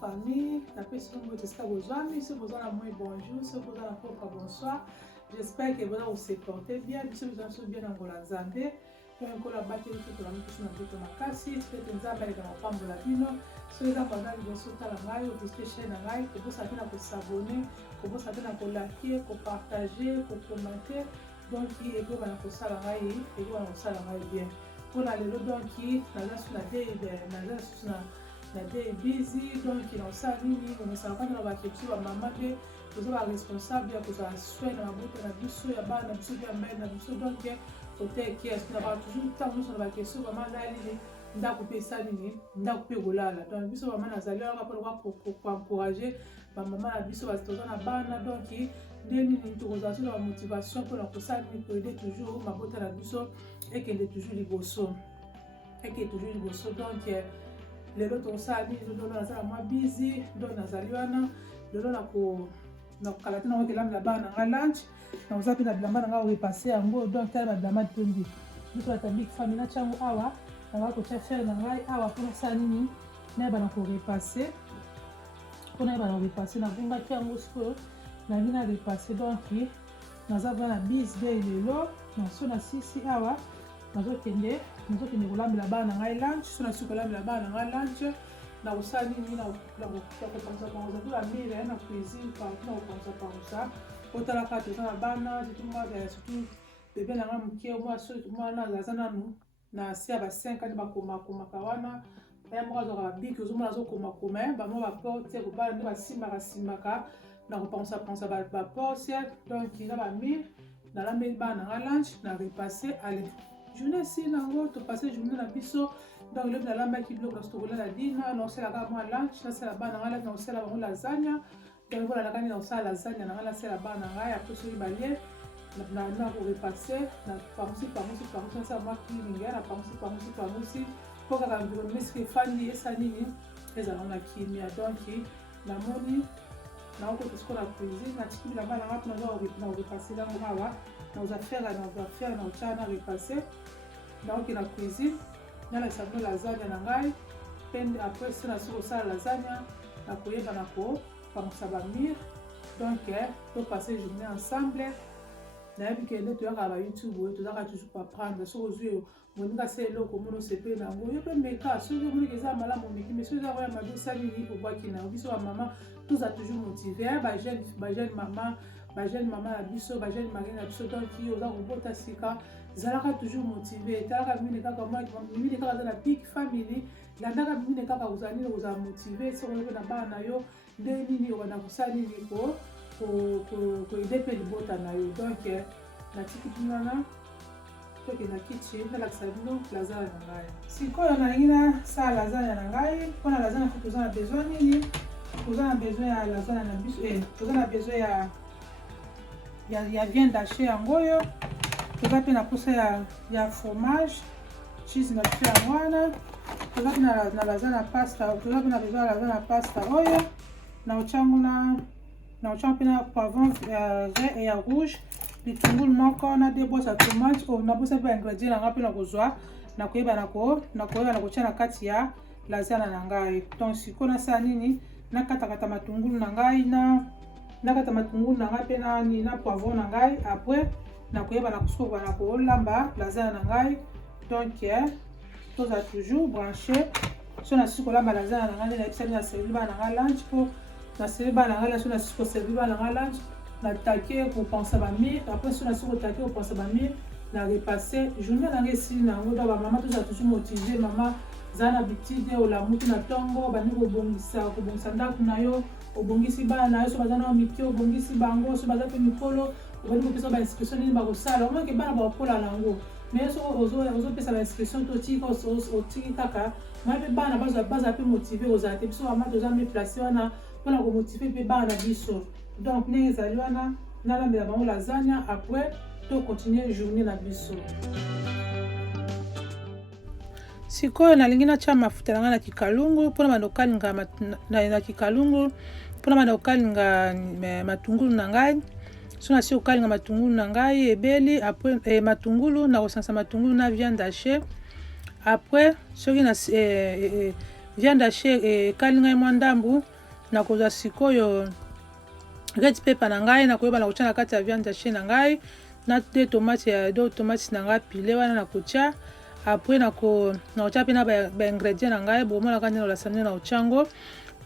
famille, la personne qui est besoin, si vous avez un bonjour, si vous avez un bonsoir. J'espère que vous vous portez bien, si vous avez bien dans la santé. Donc, la batterie qui est la même chose dans la casse, si vous êtes dans la femme de la vie, si vous avez un bonsoir à la maille, vous êtes chez la maille, vous savez à s'abonner, vous savez à liker, à partager, à commenter. Donc, il y a un ça la maille, et vous avez ça la maille bien. Pour la lelo donc, na day busy, donc il en sa nini, on ne sait pas dans la question à maman que vous êtes responsable ya kuza soin na mabuto na biso ya bana biso ya mère na biso donc côté qui est na ba toujours temps nous sur la question maman na ali nda couper ça nini nda couper golala donc biso maman na zali ala pour encourager ba maman na biso ba toza na bana donc nini toza sur la motivation pour la kosa ni pour aider toujours mabuto na biso et qu'elle est toujours liboso et qu'elle est toujours liboso donc les autres ça dit nous donnons ça moi busy donc nazali wana lelo na kala tena que la bana na lunch na uzapi na blamba na repasser yango donc tala blamba tondi biso ta big family na changu awa na wako cha faire na ngai awa pour ça nini na bana ko repasser pour na bana repasser na bunga changu siko na vina repasser donc naza bana busy lelo na so na sisi awa nazokende kolambela bana ngai lunch so na suka kolambela bana ngai lunch na usani nini na kopanza tout la mire na cuisine partout na kopanza otala ka toza na bana surtout bebe na nga moke mwana aza nanu na se ya ba 5 ani bakomakomaka wana ya moko azwaka babiki ozomona azokomakoma bango baporte kobala nde basimbaka na kopanza baporte donc na bamire nalambeli bana nga lunch na repasser ale journée si nango to passer journée na biso donc le na lamba ki bloc restaurant la dina na osela ka moi lunch na sela bana ngala na osela bango lasagna donc voilà la kani na osela lasagna na ngala sela bana ngaya après so ibalier na ko repasser na parmusi ça moi cleaning na parmusi pour ka environnement ce que fandi esa nini eza na kimia donc na moni na ko to la cuisine na tiki la bana ngapa na repasser la ngawa na faire na ochana repasser donc la cuisine na la sabno lasagna na ngai pende après ça na soko sala lasagna na koyeba na ko pamusa ba mire donc to passer journée ensemble na yebi ke nde toyaka ba YouTube tozaka toujours pas prendre soko zwi moninga se eloko mono sepe na ngo yo pe meka soki omoni eza malamu meki mais soki eza koya mabe osali obwaki na biso ba mama tous a toujours motivé ba jeune maman na biso ba jeune mari na biso donc oza kobota sika zalaka toujours motivé talaka mine kaka mine kaka za na big family landaka mine kaka ozali oza motivé soko na bana yo nde nini wana kusali nini ko aider pe libota na yo donc na tiki tunana toke na kitchen na lakisa bino lasagna na ngai sikoyo nalingi na sala lasagna na ngai mpona lasagna fo toza na besoin nini toza na besoin ya lasagna na biso toza na besoin ya viande haché yango oyo toza mpe na posa ya fromage cheese na biso yango wana toza mpe na lasagna pasta toza mpe na besoin ya lasagna pasta oyo na ochango mpe na poivron vert et ya rouge bitungulu moko na 2 boîtes ya tomate oyo nabosa mpe ingrédient nanga mpe na kozwa na koyeba na kotia na kati ya lasagna na ngai donc sikoyo nasala nini nakatakata matungulu na ngai nakata matungulu na ngai mpe na poivron na ngai après na koyeba na kosuka na kolamba lasagna na ngai donc toza toujours branché so na siko kolamba lasagna na ngai nayebisani na servi bana na ngai lunch mpo na servi bana na ngai so na siko servi bana na ngai lunch na take kopensa bamire après so na siko take kopensa bamire na repasser journée na ngai esili nango donc bamama toza toujours motivé mama za na bitide olamuki na ntongo bandi kobongisa ndako na yo obongisi bana na yo so baza na mike obongisi bango so baza mpe mikolo obandi kopesa bainscription nini bakosala omonke bana bakokola nango mais soko ozopesa bainscription otiki kaka mai mpe bana baza mpe motive kozala te biso mama toza mpe place wana mpona komotive mpe bana biso donc ndenge ezali wana nalambela bango lasagna après to continue journée na biso sikoyo nalingi natia mafuta na ngai na kikalungu mpona banda kokalinga na kikalungu mpona banda kokalinga matungulu na ngai so nasi kokalinga matungulu na ngai ebeli après matungulu na kosansa matungulu na viande haché après soki viande haché kalinga mwa ndambu na kozwa sikoyo red pepper na ngai na koyeba na kotia na kati ya viande haché na ngai na deux tomates na ngai pile wana na kotia après na kotia pe na ba ingrédients na ngai bomona kanda na lasani na ochango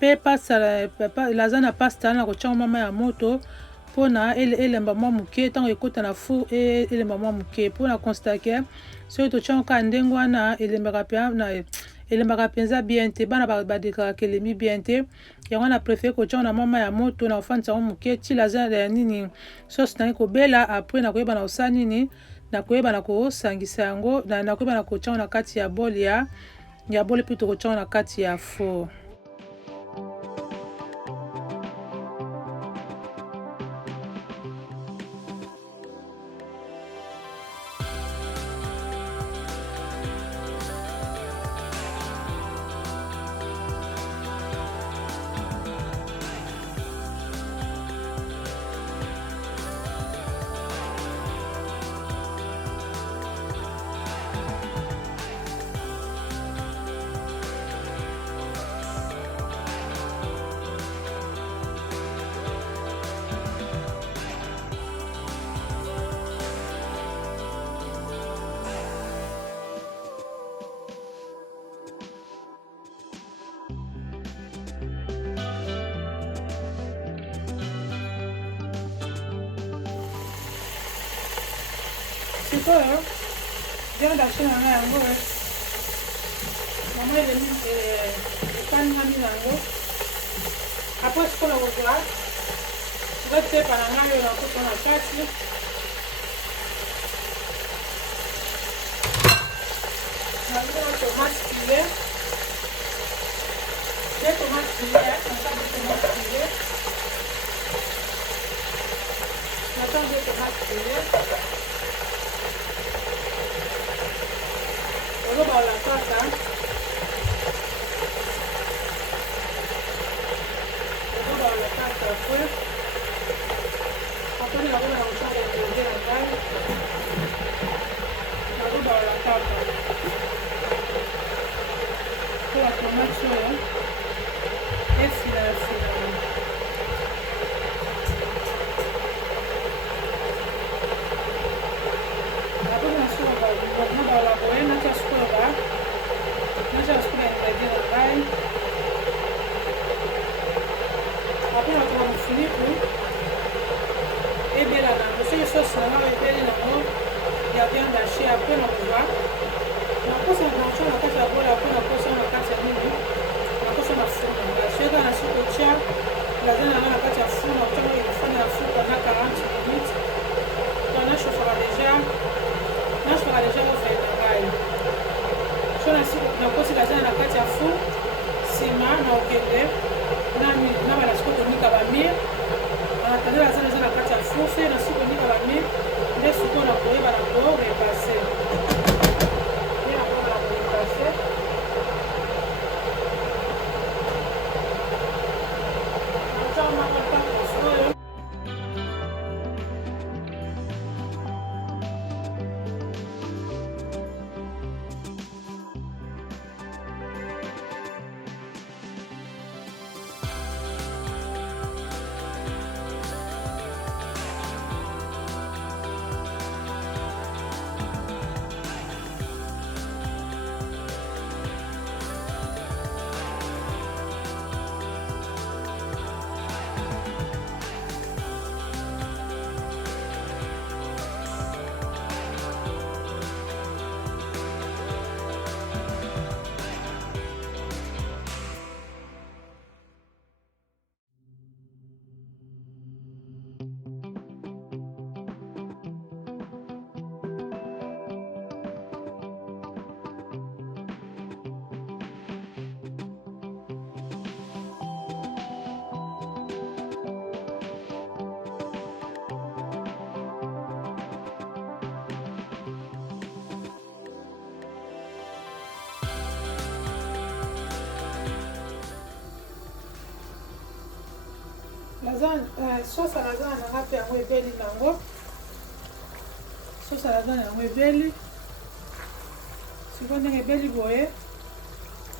pe pasta lasagne pasta na kotia mama ya moto pona elemba mwa muke tango ekota na four elemba mwa muke pona constate soki totia ka ndenge wana elembaka mpenza bien te bana badekaka elemi bien te yango na préféré kotia na mama ya moto na ofandisa yango muke ti lasagne ya nini sauce nangi kobela après na koyeba na osala nini na koyeba na kosangisa yango na koyeba na kotia na kati ya bol ya bol plutôt kotia na kati ya four. sikoyo viande haché na ngai yango mama elemi ekaningami nango apres sikoyo kozwa red pepper na ngai oyo nakota na kati nakota tomate pile deux tomates pile nakota deux tomates pile nakota deux tomates pile roba la pasta après la roba la pasta de la taille la roba la pasta pour la tomate soya et fila la boya na tia sikoyo ingrédient na ngai apres nakoka mofuniku ebela nango soki sosi na ngai ebeli nango ya viande haché apres nakozwa nakosa natia na kati ya bola apres nakosa na kati ya nini nakosa na four na ngai soki kaka nasi kotia lasagne na ngai na kati ya four nakotiango efani ya four pendant 40 minutes nashofaka deja mofai na ngai so nakosi lasagne na kati ya four nsima na okende na bana siko konika bamire anatande lasagne eza na kati ya four se na siko konika bamire nde sikoyo na koyeba na korepase nde na koyeba na korepase naotaka makapaka sikoyo sauce à lasagne nanga mpe yango ebeli nango sauce à lasagne yango ebeli sikoyo ndenge ebeli boye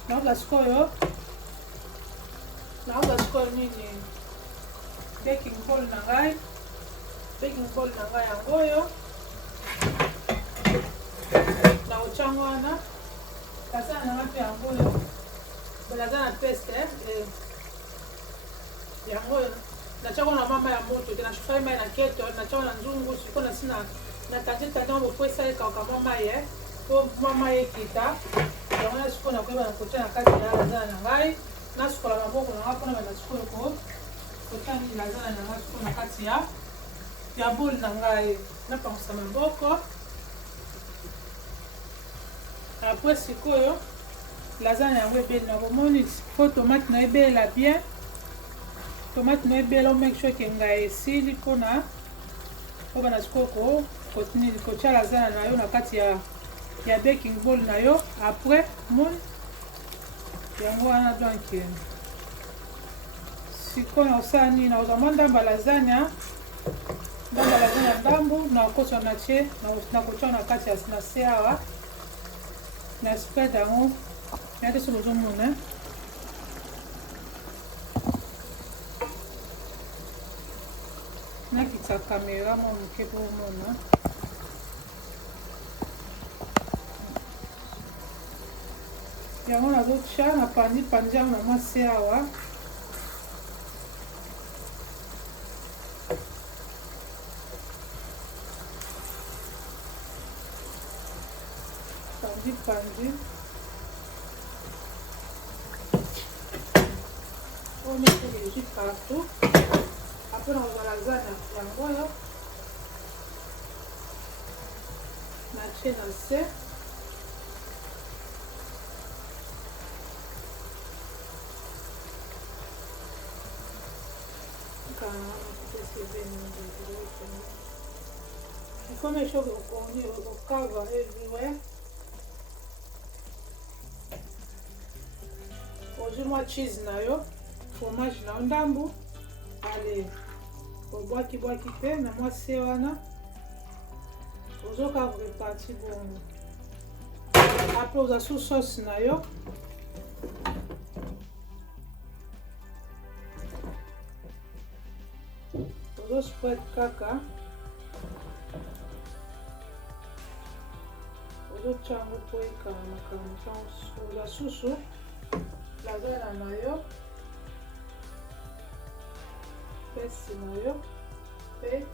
nakola sikoyo sikoyo nini baking ball na ngai yango oyo na ochango wana lazana na ngai mpe yango oyo belaza na peste yango oyo nachako na mama ya moto te nashofai mai na keto nachako na nzungu siko na sina na tante bopo esalekaka mwa mai po mwa mai ekita yango na sikoyo nakoyeba na kotia na kati ya lazana na ngai nasukola maboko na ngai mpona bana sikoyo kotia nini lazana na ngai sikoyo na kati ya bol na ngai napangisa maboko apres sikoyo lazana yango ebeli na bomoni po tomate na ebelela bien tomate na ebela o make sure ke ngai esili mpona po bana sikoyo kotia lazana na yo na kati ya baking bowl na yo apres moni yango wana donc sikoyo na osala nini nakozwa mwa ndamba lazania ndambu nakosa na tie nakotia na kati na se awa na spread yango yate so bozomona nakitisa kamera mwa moke po omona yango nazotia na pandi yango na mase awa pandi on met les jus partout après on va lasagne yango oyo natie na se il faut make sure qu'on cover everywhere. Ozwi mwa cheese na yo fromage na yo ndambu ale obwaki te na mwa se wana ozoka reparti bongo apres oza su sauce na yo ozospread kaka ozotya yango po ekala makambo oza susu lazana na yo pesi na yo pe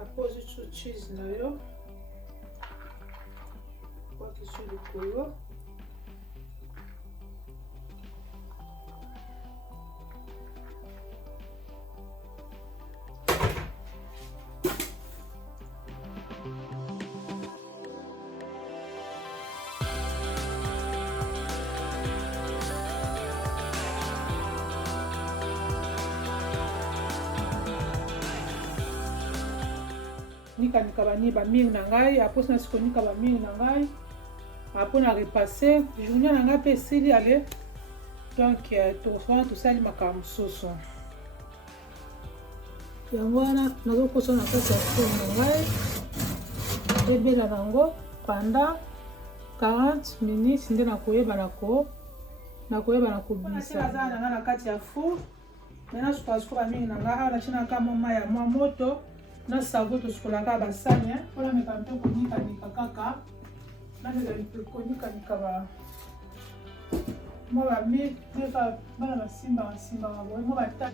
apose tu cheese na yo kwaki sur likolo nika bamire na ngai apres na siko nika bamire na ngai apres na repasse journée na ngai mpe esili ale donc wana tosali makambo mosusu yango wana nazokosa na kati ya four na ngai ebela nango pendant 40 minutes nde nakoyeba na kobimisa aza na ngai na kati ya four maintenant sukasuku bamire na ngai awa natinaka moma ya mwa moto na savo tosukolaka basani mpona meka mpe konikanika kaka nameka konikanika mwa bamire meka bana basimbaka boye mwa bata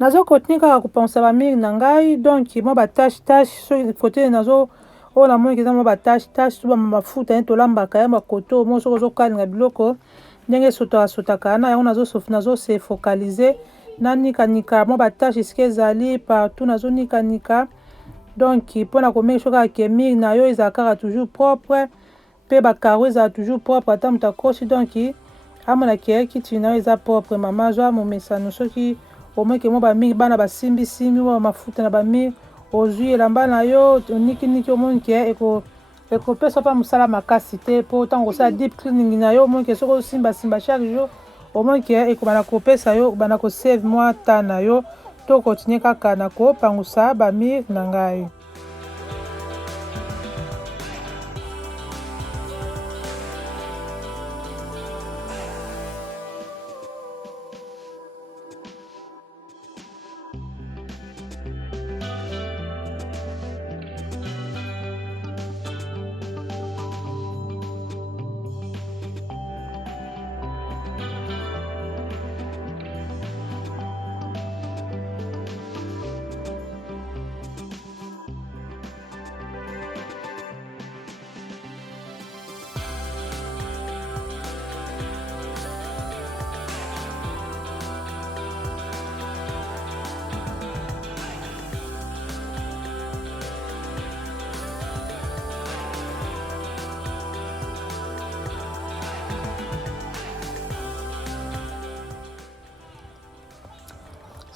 nazo continuer kaka kopansa ba mire na ngai donc mo ba tâche so côté nazo o na moni keza mo ba tâche so ba mafuta ne tolambaka ya makoto mo soko zo kalinga biloko ndenge sotaka na yango nazo se focaliser na nika mo ba tâche esike ezali partout nazo nika donc mpona komeki sho kaka ke mire na yo ezala kaka toujours propre pe ba carreau ezala toujours propre ata moto akosi donc amona ke kiti na yo eza propre mama zo amomesano soki omeke mo ba mire bana basimbisimbi mo mafuta na ba mire ozwi elamba na yo onikiniki omoni ke ekopesa mpa mosala makasi te mpo ntango kosala deep cleaning na yo omoni ke soki osimbasimba chaque jour omoni ke ekobana kopesa yo bana kosave mwa ta na yo to continue kaka na kopangusa ba mire na ngai.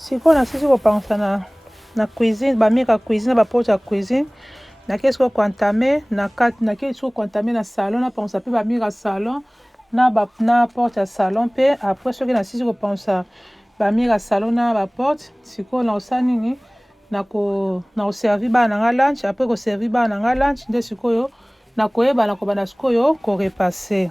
sikoyo nasisi kopangusa na cuisine bamire ya cuisine na baporte ya cuisine nakei sikoyo koantame na salon napangusa mpe bamire ya salon na porte ya salon mpe après soki nasisi kopangusa bamire ya salon na baporte sikoyo naosala nini na koservi bana na nga lunch après koservi bana na nga lunch nde sikoyo nakoyeba na kobanda sikoyo korepase.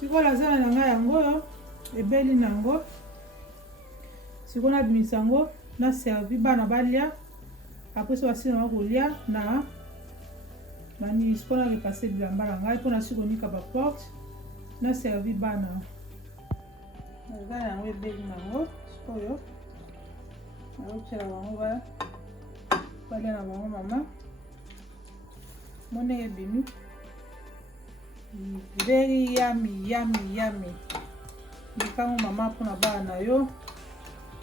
sikoyo lazala na ngai yango ebeli nango sikoyo nabimisa yango na servi bana balia apres so basili nango kolia na nani sikoyo na repase bilamba na ngai mpona sikoyo nika baporte na servi bana eza yango ebeli nango sikoyo naotiela bango balia na bango mama mondenge ebimi very yummy likango mama mpona bana na yo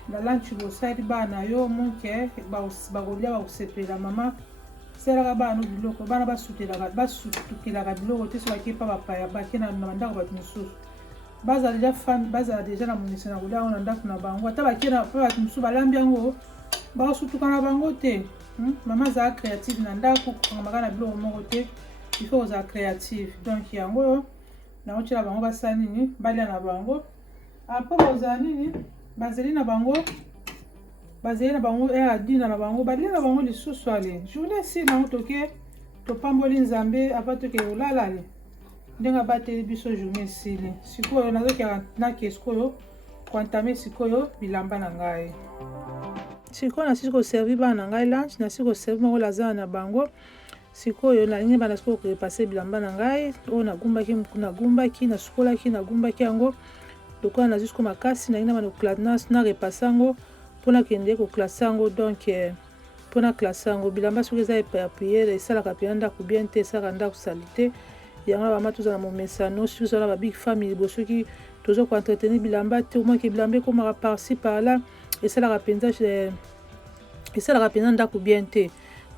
na lanchi bosali bana na yo monke bakolia bakosepela mama selaka bana biloko bana basutukelaka biloko te so bake pa bapaya bake na bandako bato mosusu bazala deja na monisi na kolia yango na ndako na bango ata bake na pa bato mosusu balambi yango bakosutuka na bango te. Mama azala créative na ndako kokangamaka na biloko moko te il faut kozala créative donc yango naotiela bango basala nini balia na bango apres bozala nini bazeli na bango adina na bango balia na bango lisusu ale journée si nango toke topamboli nzambe apa toke kolala ale ndenge abateli biso journée esili sikoyo nazokela nake sikoyo koantame sikoyo bilamba na ngai sikoyo nasisi koservi bana na ngai lunch nasisi koservi bango lazana na bango sikoyo nalingi bana sikoyo korepase bilamba na ngai oyo nagumbaki nagumbaki yango lokola nazwi siko makasi nalingi bana koklase na repase yango mpona kende koklase yango donc mpona klase yango bilamba soki eza epapiere esalaka mpena ndako bien te esalaka ndako sali te yango na bama tozala na momesano soki ozala na babig famille libo soki toza koentretenir bilamba te omoke bilamba ekomaka parci parla esalaka mpenza ndako bien te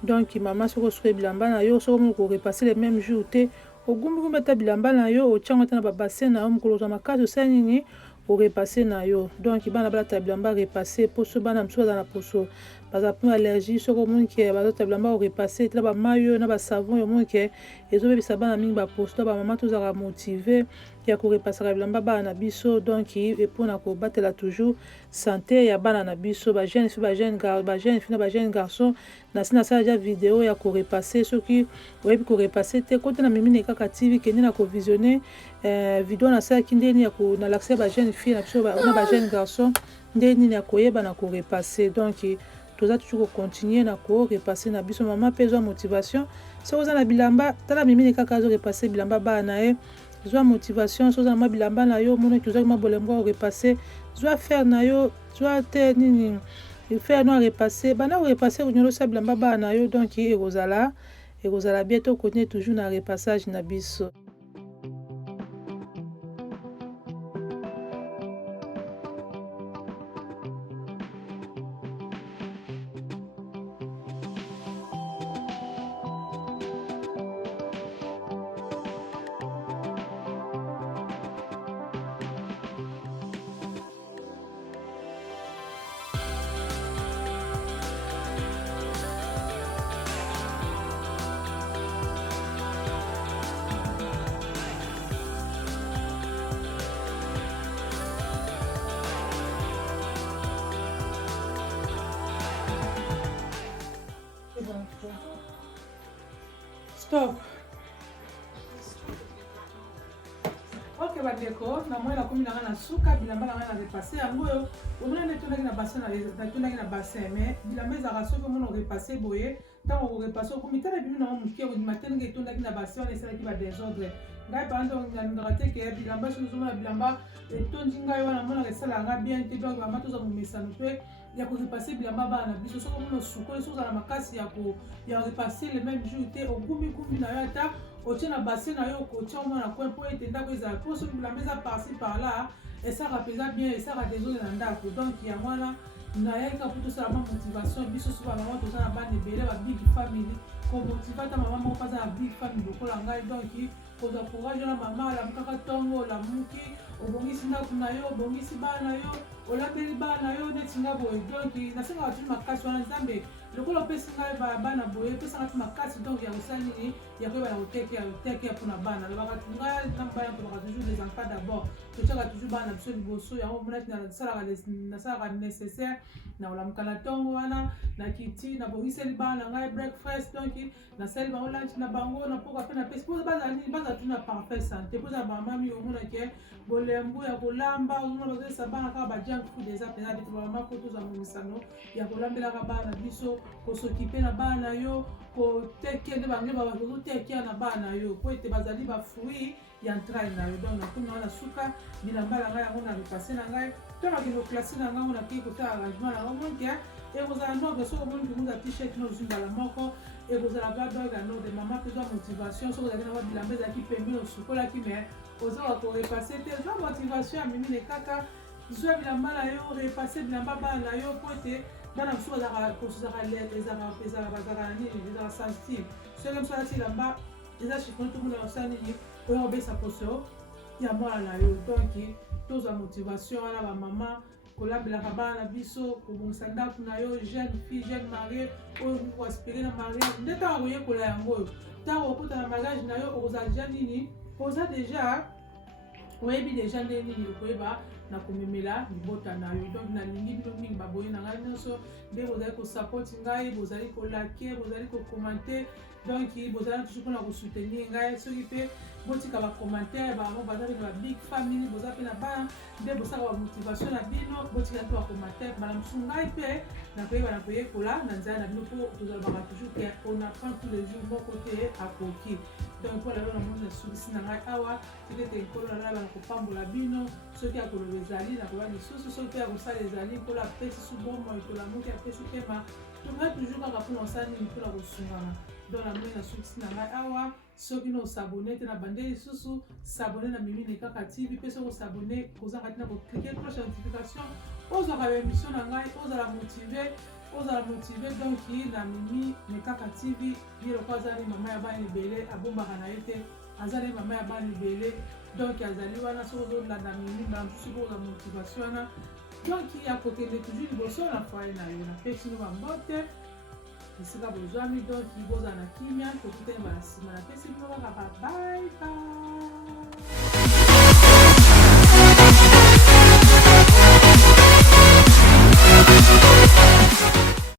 donc mama soki osuki bilamba na yo soki omoni korepase le même jour te ogumbi ata bilamba na yo otiango te na babassin na yo mokolo ozwa makasi osala nini orepase na yo donc bana balata bilamba repase poso bana mosusu baza na poso baza mpona allergie soki omoni ke bazota bilamba orepase te na bamayo na basavon omoni ke ezobebisa bana mingi baposo to bamama tozalaka motive ya korepasaka bilamba bana na biso donc mpona kobatela toujours santé ya bana na biso bajeune fi na bajeune garçon nasi nasala ja video ya korepase soki oyebi korepase te kote na mimine kaka tv kende na kovisionne video nasalaki ndeni na l'accès bajeune fille na biso na bajeune garçon ndeni nini ya koyeba na korepase donc toza toujours kocontinue na korepase na biso mama mpe ezwa motivation soki oza na bilamba tala mimine kaka azorepase bilamba bana na ye zwa motivation soki oza na mwa bilamba na yo monaki ozwaki mwa bolembo orepase zwa faire na yo zwa te nini faire no arepase banda korepase konyolosa bilamba bana na yo donc ekozala bien to continue toujours na repassage na biso. Stop. Ok bandeko na mwana komi na ngana suka bilamba na ngana repasser yango yo omona ne tondaki na bassin mais bilamba ezaka soki omona repasser boye ntango korepasser okomi tala bimi na moke okondima te ndenge etondaki na bassin wana esalaki badésordre ngai par exemple nalingaka te ke bilamba soki ozomona bilamba etondi ngai wana monaka esalanga bien te donc bama toza momesano mpe ya korepase bilamba bana na biso soki omona osukoyi soki ozala makasi ya korepase le même jour te ogumbi na yo ata otie na bassin na yo okotia omona coin mpo ete ndako ezala mpo soki bilamba eza parci par là esalaka mpenza bien esalaka désordre na ndako donc yango wana nayaka mpo tosala ma motivation biso so bamama toza na bana ebele babig famille komotive ata mama moko mpo aza na big famille lokola ngai donc kozwa courage na mama alamukaka ntongo olamuki obongisi ndako na yo obongisi bana na yo olambeli bana na yo neti nga boye donc nasengaka tuli makasi wana nzambe lokola opesi ngai bana boye opesanga ti makasi donc ya kosala nini ya koyeba na kotekeya mpona bana alobaka ngai na mobali tolobaka toujours les enfants d'abord totiaka toujours bana na biso liboso yango monati nasalaka nécessaire na kolamuka na ntongo wana na kiti nabongiseli bana na ngai breakfast donc nasali bango lunch na bango na poko ape napesi mpo bazala nini bazala tuna parfait santé mpo zala bamama mingi omonake bolembu ya kolamba ozomona bazoyesa bana kaka bajunk food eza mpenza bito bamama mpo tozala momisano ya kolambelaka bana na biso kosokipe na bana na yo kotekia nde bange bakozotekia na bana na yo po ete bazali bafruit ya entraille na yo. Donc nakuna na suka bilamba na ngai yango na repasse na ngai ntango akende oklase na ngai nakei kotala arrangement na yango monke ekozala noble soki omoni kokuza t-shirt no ozwi mbala moko ekozala badoga node mama mpe zwa motivation soki ozalaki na babilamba ezalaki pembeni osukolaki me ozala korepasse te zwa motivation ya mimine kaka zwa bilamba na yo repasse bilamba bana na yo po ete bana mosusu bazalaka nini ezalaka sensitive soki mosu alati elamba eza chifoni tomona osala nini oyo obesa poso ya mwana na yo. Donc tozwa motivation wana bamama kolambelaka bana na biso kobongisa ndako na yo jeune fille jeune marie oyo koaspire na mariage nde ntango koyekola yango oyo ntango okota na mariage na yo okozala deja nini oza deja oyebi deja nde nini okoyeba na komemela libota na yo. Donc nalingi bino mingi baboye na ngai nyonso nde bozali kosapoti ngai bozali kolake bozali kokomante donc bozali toujours mpona kosoutenir ngai soki mpe botika bacommentaire bango baza mpe na babig famille boza mpe na bana nde bosaka bamotivation na bino botika mpe bacommentaire bana mosusu ngai mpe nakoyeba na koyekola na nzela na bino mpo tozalobaka toujours ke on apprend tous les jours moko te akoki. Donc mpo lelo namoni nasukisi na ngai awa soki ete nkolo na ngai banakopambola bino soki akoloba ezali nakoba lisusu soki mpe akosala ezali mpona apesi su bomoi ekola moki apesi pema tongai toujours kaka mpona osala nini mpona kosungana. Donc namoni nasukisi na ngai awa soki no osabone te na bande lisusu sabone na Mimi Nekaka TV mpe soki osabone kozanga tina koklike cloche ya notification ozwaka baémission na ngai ozala motive donc na Mimi Nekaka TV ye loko azali mama ya bana ebele abombaka na ye te azali mama ya bana ebele donc azali wana soki ozolanda Mimi mbala mosusu kozwa motivation wana donc akokende toujours liboso na foye na yo napesi no bambote esika bozwami donc bozala na kimia tokutani bana nsima napesi bino kaka bye bye.